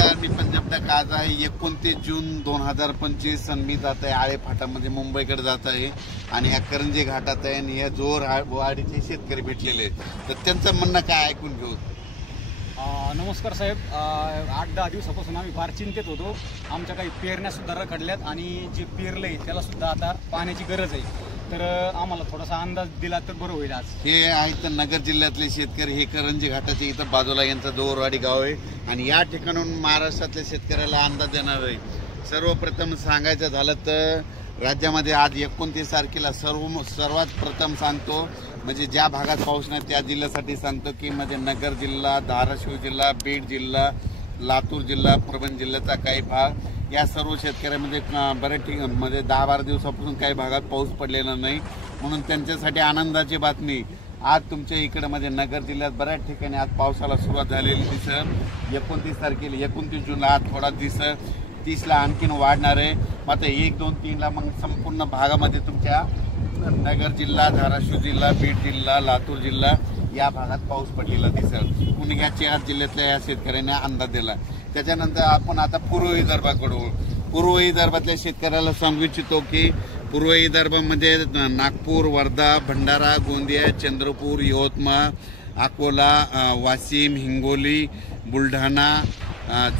नमस्कार, मी पंजाब तक आज आहे 29 जून 2025 आणि मी जात आहे आळे फाटामध्ये मुंबईकडे जात आहे आणि ह्या करंजी घाटात आहे आणि ह्या जोर वाडीचे शेतकरी भेटलेले आहेत तर त्यांचं म्हणणं काय ऐकून घेऊ। नमस्कार साहेब, 8-10 दिवसापासून आम्ही फार चिंतित होतो। आमच्या काही पेरण्या सुद्धा रखडल्यात आणि जे पेरलंय त्याला सुद्धा आता पाण्याची गरज आहे, तर आम्हाला थोडासा अंदाज दिला तर बरं होईल। आज हे आहेत नगर जिल्ह्यातले शेतकरी, हे करंजी घाटाचे इथं बाजूला यांचं जोरवाडी गाव आहे आणि या ठिकाणून महाराष्ट्रातल्या शेतकऱ्याला अंदाज देणार आहे। सर्वप्रथम सांगायचं झालं तर राज्यामध्ये आज 29 तारखेला सर्वात प्रथम सांगतो म्हणजे ज्या भागात पाऊस नाही त्या जिल्ह्यासाठी सांगतो की म्हणजे नगर जिल्हा, धाराशिव जिल्हा, बीड जिल्हा, लातूर जिल्हा, परभणी जिल्ह्याचा काही भाग या सर्व शेतकऱ्यांमध्ये बऱ्याच ठिकाणी 10-12 दिवसापासून काही भागात पाऊस पडलेला नाही, म्हणून त्यांच्यासाठी आनंदाची बातमी। आज तुमच्या इकडे म्हणजे नगर जिल्ह्यात बऱ्याच ठिकाणी आज पावसाला सुरुवात झालेली दिसत। 29 तारखेला 29 जूनला आज थोडा दिसत, 30ला आणखीन वाढणार आहे। मात्र 1, 2, 3ला मग संपूर्ण भागामध्ये तुमच्या नगर जिल्हा, धाराशिव जिल्हा, बीड जिल्हा, लातूर जिल्हा या भागात पाऊस पडलेला दिसत, म्हणून या 4 जिल्ह्यातल्या या शेतकऱ्यांना अंदाज दिला। त्याच्यानंतर आपण आता पूर्व विदर्भाकडे पूर्व विदर्भातल्या शेतकऱ्याला सांगू इच्छितो की पूर्व विदर्भामध्ये नागपूर, वर्धा, भंडारा, गोंदिया, चंद्रपूर, यवतमाळ, अकोला, वाशिम, हिंगोली, बुलढाणा,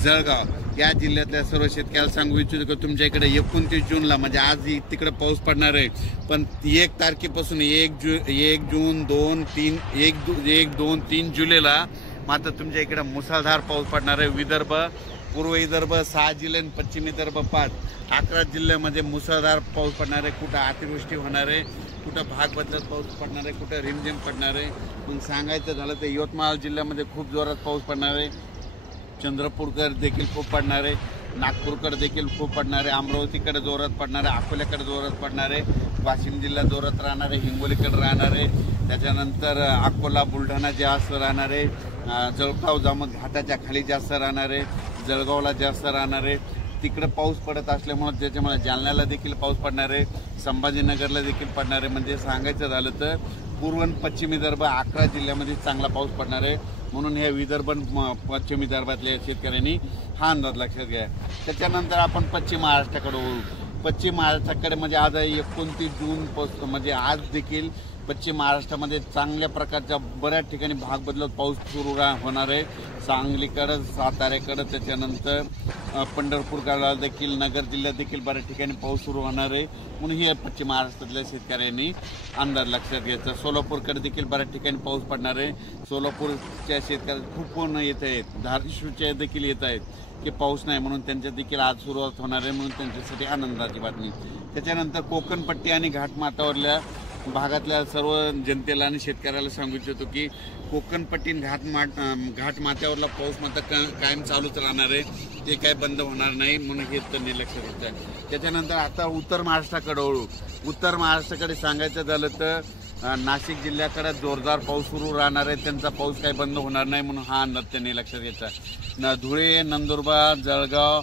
जळगाव या जिल्ह्यातल्या सर्व शेतकऱ्याला सांगू इच्छितो की तुमच्या इकडे 29 जूनला म्हणजे आज तिकडे पाऊस पडणार आहे, पण 1 तारखेपासून 1 जून 2, 3 1, 2, 3 जुलैला मात्र तुमच्या इकडे मुसळधार पाऊस पडणार आहे। विदर्भ, पूर्व विदर्भ 6 जिल्हे, पश्चिम विदर्भ 5, 11 जिल्ह्यामध्ये मुसळधार पाऊस पडणार आहे। कुठं अतिवृष्टी होणार आहे, कुठं भाग बदलत पाऊस पडणार आहे, कुठं रिमझिम पडणार आहे। पण सांगायचं झालं तर यवतमाळ जिल्ह्यामध्ये खूप जोरात पाऊस पडणार आहे, चंद्रपूरकर देखील खूप पडणार आहे, नागपूरकडे देखील खूप पडणार आहे, अमरावतीकडे जोरात पडणार आहे, अकोल्याकडे जोरात पडणार आहे, वाशिम जिल्हा जोरात राहणार आहे, हिंगोलीकडे राहणार आहे, त्याच्यानंतर अकोला, बुलढाणा जास्त राहणार आहे, जळगाव जामोद घाटाच्या खाली जास्त राहणार आहे, जळगावला जास्त राहणार आहे। तिकडे पाऊस पडत असल्यामुळे त्याच्यामुळे जालन्याला देखील पाऊस पडणार आहे, संभाजीनगरला देखील पडणार आहे। म्हणजे सांगायचं झालं तर पूर्व आणि पश्चिम विदर्भ 11 जिल्ह्यामध्ये चांगला पाऊस पडणार आहे, म्हणून हे विदर्भ पश्चिम विदर्भातल्या शेतकऱ्यांनी हा अंदाज लक्षात घ्या। त्याच्यानंतर आपण पश्चिम महाराष्ट्राकडे वळू। पश्चिम महाराष्ट्राकडे म्हणजे आज 29 जून म्हणजे आज देखील पश्चिम महाराष्ट्रामध्ये चांगल्या प्रकारच्या बऱ्याच ठिकाणी भाग बदलत पाऊस सुरू होणार आहे। सांगलीकडं, साताऱ्याकडं, त्याच्यानंतर पंढरपूरकडे देखील, नगर जिल्ह्यात देखील बऱ्याच ठिकाणी पाऊस सुरू होणार आहे, म्हणून हे पश्चिम महाराष्ट्रातल्या शेतकऱ्यांनी अंदाज लक्षात घ्यायचा। सोलापूरकडे देखील बऱ्याच ठिकाणी पाऊस पडणार आहे, सोलापूरच्या शेतकऱ्यांना खूप पूर्ण येत आहेत, धाराशिवच्या देखील येत आहेत की पाऊस नाही, म्हणून त्यांच्या देखील आज सुरुवात होणार आहे, म्हणून त्यांच्यासाठी आनंदाची बातमी। त्याच्यानंतर कोकणपट्टी आणि घाटमाथ्यावरल्या भागातल्या सर्व जनतेला आणि शेतकऱ्याला सांगू इच्छितो की कोकणपट्टी घाटमाथ्यावरला पाऊस मात्र कायम चालूच राहणार आहे, ते काय बंद होणार नाही, म्हणून हे त्यांनी लक्षात घेतलं आहे। त्याच्यानंतर आता उत्तर महाराष्ट्राकडे वळू। उत्तर महाराष्ट्राकडे सांगायचं झालं तर नाशिक जिल्ह्याकडे जोरदार पाऊस सुरू राहणार आहे, त्यांचा पाऊस काही बंद होणार नाही, म्हणून हा अंदाज त्यांनी लक्षात घेतला। धुळे, नंदुरबार, जळगाव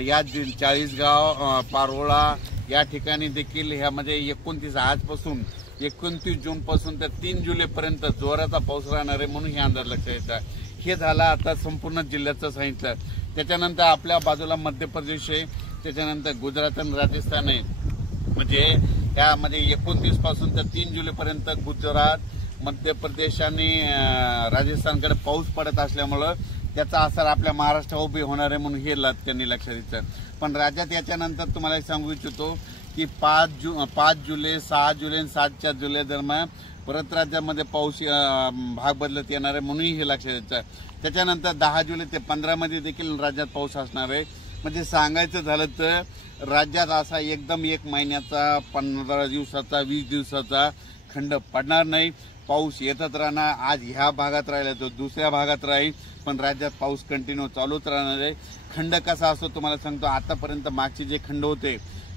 या 40गाव, पारोळा या ठिकाणी देखील ह्यामध्ये 29 आजपासून 29 जूनपासून तर 3 जुलैपर्यंत जोराचा पाऊस राहणार आहे, म्हणून हे अंदाज लक्षात येतात। हे झालं आता संपूर्ण जिल्ह्याचं सांगितलं। त्याच्यानंतर आपल्या बाजूला मध्य प्रदेश आहे, त्याच्यानंतर गुजरात आणि राजस्थान आहे, म्हणजे त्यामध्ये 29 पासून तर 3 जुलैपर्यंत गुजरात, मध्य प्रदेश आणि राजस्थानकडे पाऊस पडत असल्यामुळं त्याचा असर आपल्या महाराष्ट्रावर उभी होणार आहे, म्हणून हे त्यांनी लक्षात घेतलं। पण राज्यात याच्यानंतर तुम्हाला सांगू इच्छितो की 5 जुलै, 6 जुलै आणि 7 जुलै दरम्यान परत राज्यामध्ये पाऊस भाग बदलत येणार आहे, म्हणून हे लक्षात घ्यायचं। त्याच्यानंतर 10 जुलै ते 15 मध्ये देखील राज्यात पाऊस असणार आहे। म्हणजे सांगायचं झालं तर राज्यात असा एकदम 1 महिन्याचा, 15 दिवसाचा, 20 दिवसाचा खंड पडणार नाही, पाऊस येतच राहणार। आज ह्या भागात राहिला तो दुसऱ्या भागात राहील, पण राज्यात पाऊस कंटिन्यू चालूच राहणार आहे। खंड कसा असतो तुम्हाला सांगतो, आतापर्यंत मागचे जे खंड होते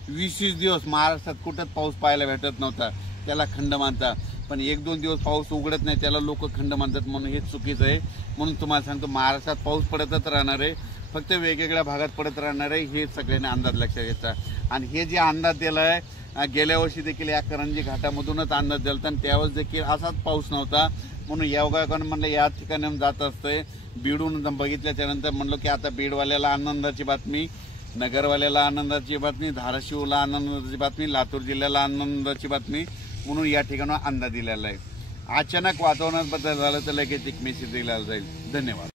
20 दिवस महाराष्ट्रात कुठंच पाऊस पाहायला भेटत नव्हता, त्याला खंड मानतात। पण 1-2 दिवस पाऊस उघडत नाही त्याला लोक खंड मानतात, म्हणून हे चुकीचं आहे। म्हणून तुम्हाला सांगतो महाराष्ट्रात पाऊस पडतच राहणार आहे, फक्त वेगवेगळ्या भागात पडत राहणार आहे, हे सगळ्यांनी अंदाज लक्षात घ्यायचा। आणि हे जे अंदाज दिला आहे गेल्या वर्षी देखील या करंजी घाटामधूनच अंदाज दिला आणि त्यावेळेस देखील असाच पाऊस नव्हता, म्हणून योगायोगानं म्हणलं या ठिकाणी जात असतंय. बीडहून बघितल्याच्या नंतर म्हणलो की आता बीडवाल्याला आनंदाची बातमी, नगरवाल्याला आनंदाची बातमी, धाराशिवला आनंदाची बातमी, लातूर जिल्ह्याला आनंदाची बातमी, म्हणून या ठिकाणी अंदाज दिलेला आहे. अचानक वातावरणात बदल झाला तर लगेच एक मेसेज दिला जाईल. धन्यवाद.